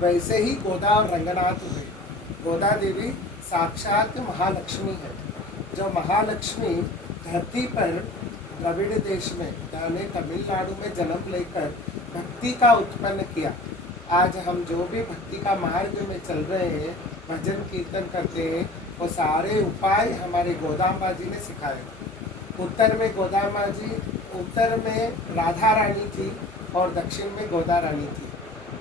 वैसे ही गोदा और रंगनाथ हुए। गोदा देवी साक्षात महालक्ष्मी है। जो महालक्ष्मी धरती पर द्रविड़ देश में यानी तमिलनाडु में जन्म लेकर भक्ति का उत्पन्न किया। आज हम जो भी भक्ति का मार्ग में चल रहे हैं, भजन कीर्तन करते हैं, वो सारे उपाय हमारे गोदाम्बा जी ने सिखाए। उत्तर में गोदाम्बा जी, उत्तर में राधा रानी थी और दक्षिण में गोदा रानी थी।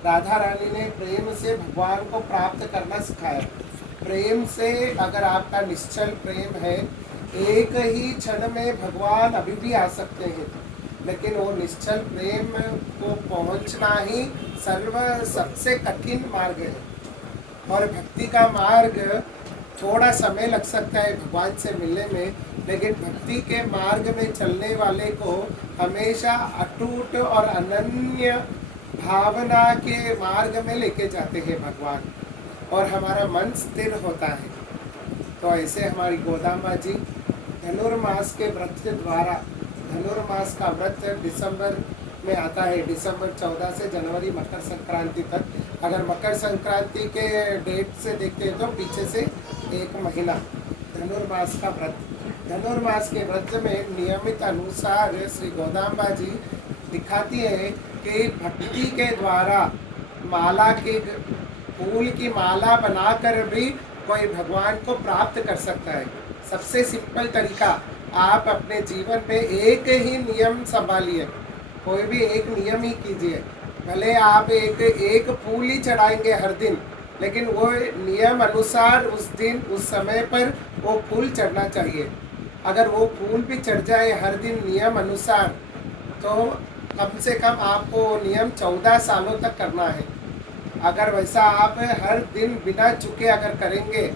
राधा रानी ने प्रेम से भगवान को प्राप्त करना सिखाया। प्रेम से अगर आपका निश्चल प्रेम है, एक ही क्षण में भगवान अभी भी आ सकते हैं, लेकिन वो निश्चल प्रेम को पहुंचना ही सबसे कठिन मार्ग है। और भक्ति का मार्ग थोड़ा समय लग सकता है भगवान से मिलने में, लेकिन भक्ति के मार्ग में चलने वाले को हमेशा अटूट और अनन्य भावना के मार्ग में लेके जाते हैं भगवान, और हमारा मन स्थिर होता है। तो ऐसे हमारी गोदाम्बा जी धनुर्मास के व्रत के द्वारा, धनुर्मास का व्रत दिसंबर में आता है, दिसंबर 14 से जनवरी मकर संक्रांति तक। अगर मकर संक्रांति के डेट से देखते हैं तो पीछे से एक महीना धनुर्मास का व्रत। धनुर्मास के व्रत में नियमित अनुसार श्री गोदाम्बा जी दिखाती है कि भक्ति के द्वारा माला के फूल की माला बनाकर भी कोई भगवान को प्राप्त कर सकता है। सबसे सिंपल तरीका, आप अपने जीवन में एक ही नियम संभालिए, कोई भी एक नियम ही कीजिए। भले आप एक फूल ही चढ़ाएंगे हर दिन, लेकिन वो नियम अनुसार उस दिन उस समय पर वो फूल चढ़ना चाहिए। अगर वो फूल भी चढ़ जाए हर दिन नियम अनुसार, तो कम से कम आपको नियम 14 सालों तक करना है। अगर वैसा आप हर दिन बिना चुके अगर करेंगे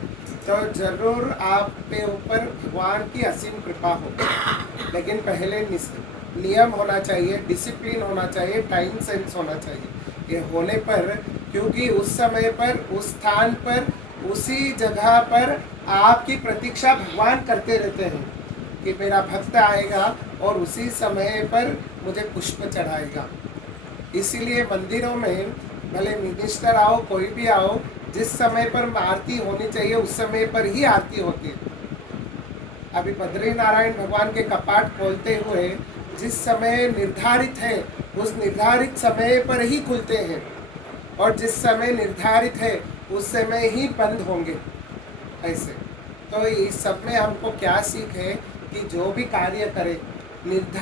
तो ज़रूर आप पे ऊपर भगवान की असीम कृपा होगी। लेकिन पहले नियम होना चाहिए, डिसिप्लिन होना चाहिए, टाइम सेंस होना चाहिए। ये होने पर, क्योंकि उस समय पर, उस स्थान पर, उसी जगह पर आपकी प्रतीक्षा भगवान करते रहते हैं कि मेरा भक्त आएगा और उसी समय पर मुझे पुष्प चढ़ाएगा। इसीलिए मंदिरों में भले मिनिस्टर आओ, कोई भी आओ, जिस समय पर आरती होनी चाहिए उस समय पर ही आरती होती है। अभी बद्री नारायण भगवान के कपाट खोलते हुए जिस समय निर्धारित है, उस निर्धारित समय पर ही खुलते हैं, और जिस समय निर्धारित है उस समय ही बंद होंगे। ऐसे तो इस सब में हमको क्या सीख है कि जो भी कार्य करें निर्धारित